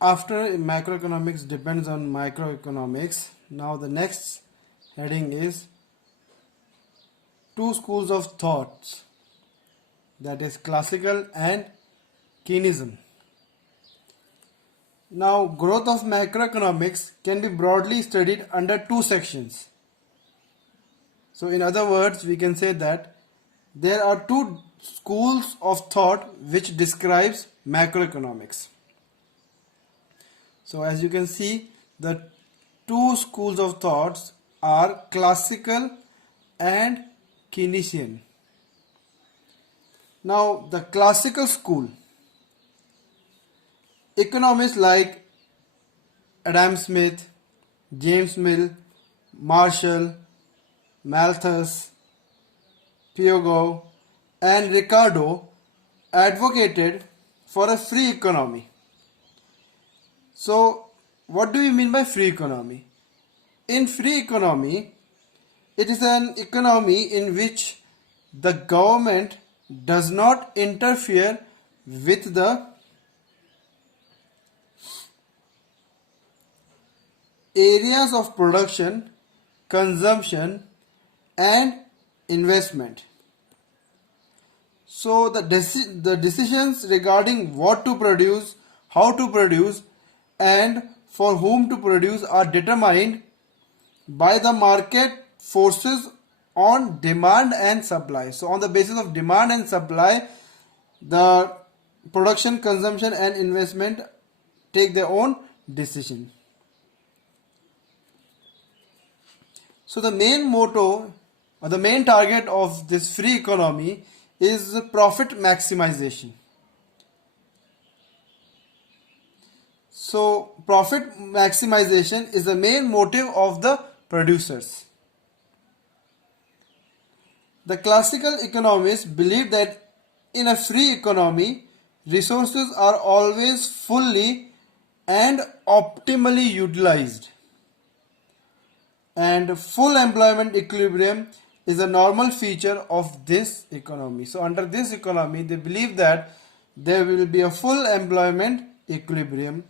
After macroeconomics depends on microeconomics, now the next heading is two schools of thoughts, that is classical and Keynesian. Now, growth of macroeconomics can be broadly studied under two sections. So, in other words, we can say that there are two schools of thought which describes macroeconomics. So, as you can see, the two schools of thoughts are classical and Keynesian. Now, the classical school, economists like Adam Smith, James Mill, Marshall, Malthus, Piaget, and Ricardo advocated for a free economy. So, what do we mean by free economy? In free economy, it is an economy in which the government does not interfere with the areas of production, consumption, and investment. So the decisions regarding what to produce, how to produce, and for whom to produce are determined by the market forces on demand and supply. So on the basis of demand and supply, the production, consumption, and investment take their own decision. So the main motto or the main target of this free economy is profit maximization. So profit maximization is the main motive of the producers. The classical economists believe that in a free economy, resources are always fully and optimally utilized. And full employment equilibrium is a normal feature of this economy. So under this economy, they believe that there will be a full employment equilibrium,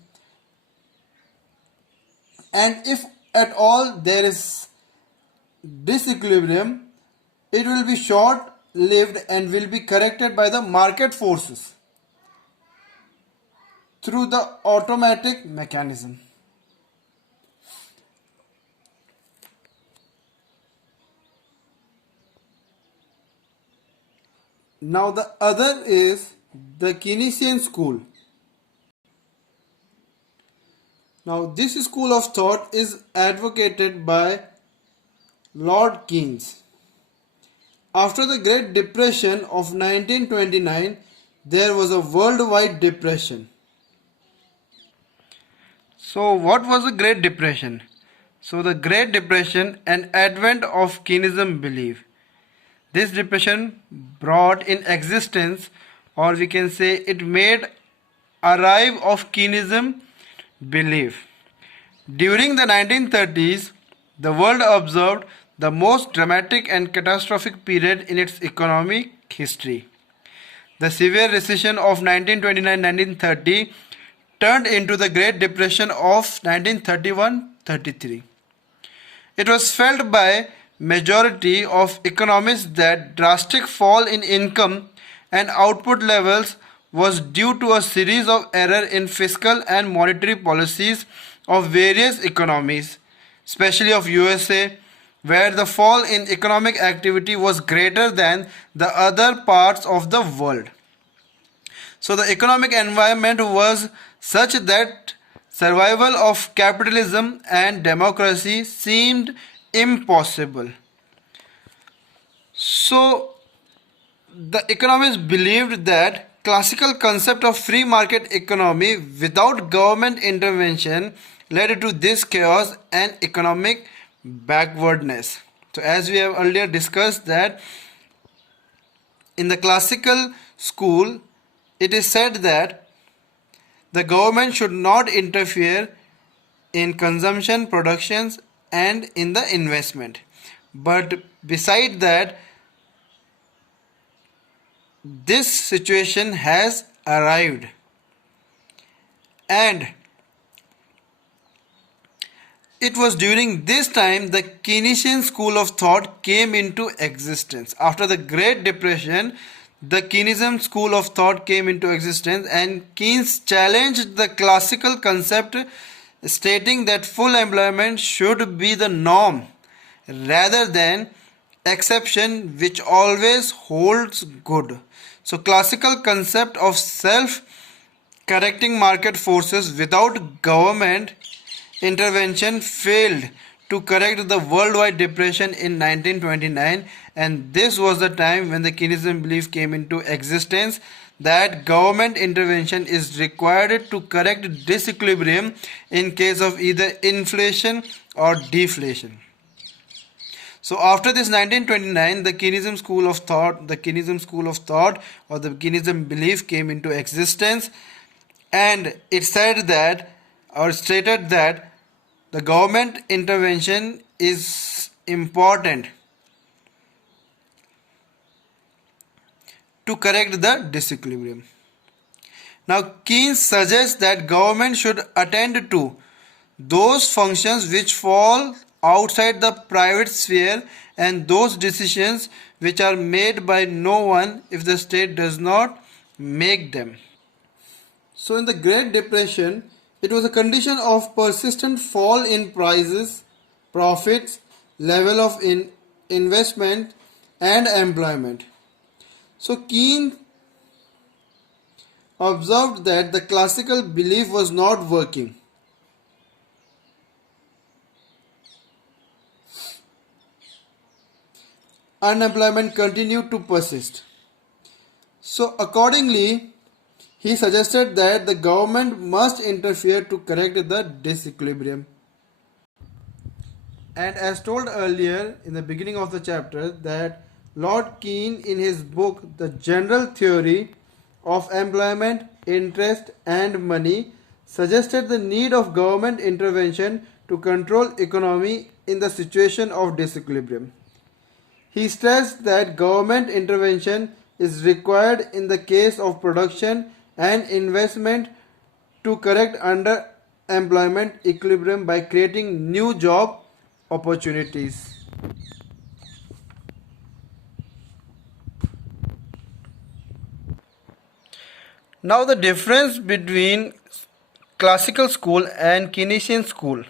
and if at all there is disequilibrium, it will be short lived and will be corrected by the market forces through the automatic mechanism. Now the other is the Keynesian school. Now this school of thought is advocated by Lord Keynes. After the Great Depression of 1929, there was a worldwide depression. So what was the Great Depression? So the Great Depression, an advent of Keynesian belief. This depression brought in existence, or we can say it made arrive of Keynesian belief. During the 1930s, the world observed the most dramatic and catastrophic period in its economic history. The severe recession of 1929-1930 turned into the Great Depression of 1931-33. It was felt by majority of economists that drastic fall in income and output levels was due to a series of errors in fiscal and monetary policies of various economies, especially of USA, where the fall in economic activity was greater than the other parts of the world. So the economic environment was such that survival of capitalism and democracy seemed impossible. So the economists believed that classical concept of free market economy without government intervention led to this chaos and economic backwardness. So as we have earlier discussed that in the classical school, it is said that the government should not interfere in consumption, productions, and in the investment. But beside that, this situation has arrived, and It was during this time the Keynesian school of thought came into existence. After the Great Depression, the Keynesian school of thought came into existence, and Keynes challenged the classical concept, stating that full employment should be the norm rather than exception, which always holds good. So classical concept of self correcting market forces without government intervention failed to correct the worldwide depression in 1929, and this was the time when the Keynesian belief came into existence that government intervention is required to correct disequilibrium in case of either inflation or deflation. So after this 1929, the Keynesian school of thought, or the Keynesian belief came into existence, and it said that, or stated that, the government intervention is important to correct the disequilibrium. Now Keynes suggests that government should attend to those functions which fall outside the private sphere and those decisions which are made by no one if the state does not make them. So in the Great Depression, it was a condition of persistent fall in prices, profits, level of investment and employment. So Keynes observed that the classical belief was not working. Unemployment continued to persist. So accordingly, he suggested that the government must interfere to correct the disequilibrium. And as told earlier in the beginning of the chapter, that Lord Keynes in his book The General Theory of Employment, Interest and Money suggested the need of government intervention to control economy in the situation of disequilibrium. He stressed that government intervention is required in the case of production and investment to correct underemployment equilibrium by creating new job opportunities. Now the difference between classical school and Keynesian school.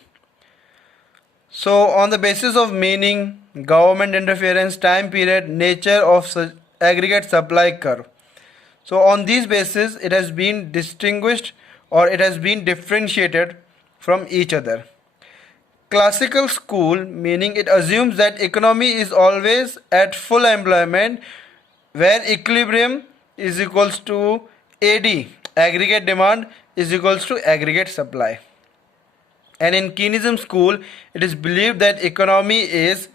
So on the basis of meaning, government interference, time period, nature of aggregate supply curve. So on these basis it has been distinguished, or it has been differentiated from each other. Classical school, meaning it assumes that economy is always at full employment where equilibrium is equals to AD, aggregate demand, is equals to aggregate supply. And in Keynesian school, it is believed that economy is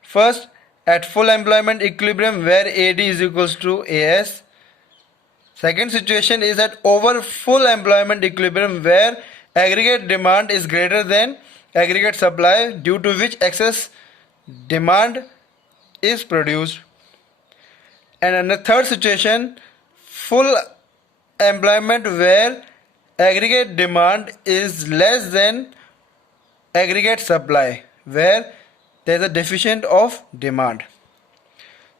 first at full employment equilibrium where AD is equals to AS. Second situation is at over full employment equilibrium where aggregate demand is greater than aggregate supply, due to which excess demand is produced. And in the third situation, full employment where aggregate demand is less than aggregate supply, where there is a deficit of demand.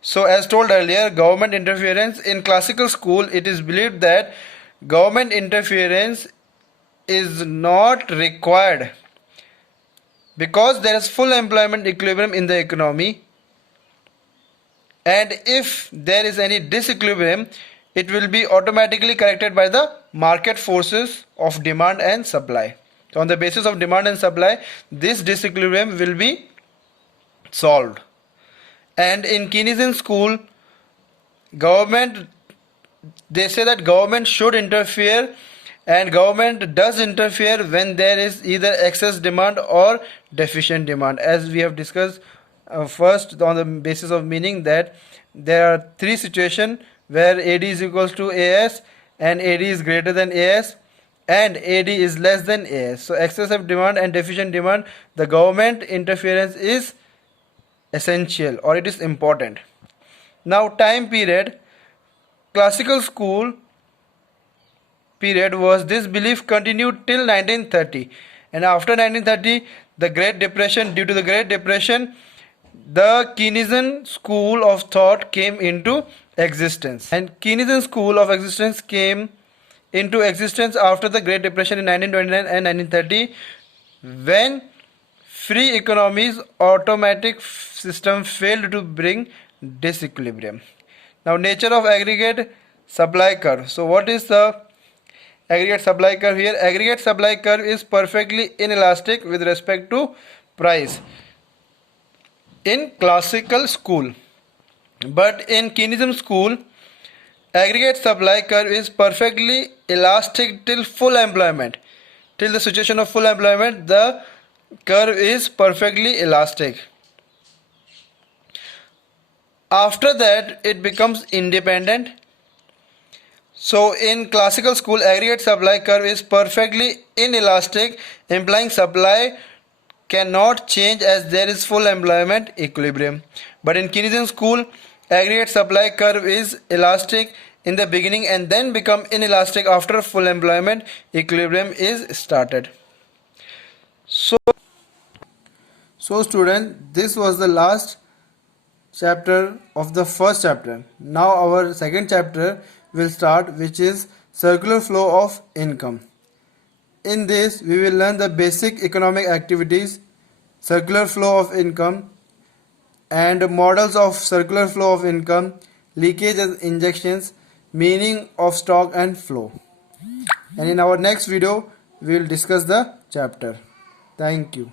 So as told earlier, government interference in classical school, it is believed that government interference is not required because there is full employment equilibrium in the economy, and if there is any disequilibrium, it will be automatically corrected by the market forces of demand and supply. So on the basis of demand and supply, this disequilibrium will be solved. And in Keynesian school, government, they say that government should interfere, and government does interfere when there is either excess demand or deficient demand, as we have discussed first on the basis of meaning, that there are three situations where AD is equals to AS and AD is greater than AS and AD is less than AS. So excessive demand and deficient demand, the government interference is essential, or it is important. Now time period, classical school period was, this belief continued till 1930, And after 1930, the Great Depression, due to the Great Depression, the Keynesian school of thought came into existence. And Keynesian school of existence came into existence after the Great Depression in 1929 and 1930, when free economies automatic system failed to bring disequilibrium. Now, nature of aggregate supply curve. So what is the aggregate supply curve here? Aggregate supply curve is perfectly inelastic with respect to price in classical school, but in Keynesian school, aggregate supply curve is perfectly elastic till full employment. Till the situation of full employment, the curve is perfectly elastic. After that, it becomes independent. So in classical school, aggregate supply curve is perfectly inelastic, implying supply cannot change as there is full employment equilibrium. But in Keynesian school, aggregate supply curve is elastic in the beginning and then become inelastic after full employment equilibrium is started. So student, this was the last chapter of the first chapter. Now our second chapter will start, which is circular flow of income. In this, we will learn the basic economic activities, circular flow of income, and models of circular flow of income, leakage and injections, meaning of stock and flow. And in our next video, we will discuss the chapter. Thank you.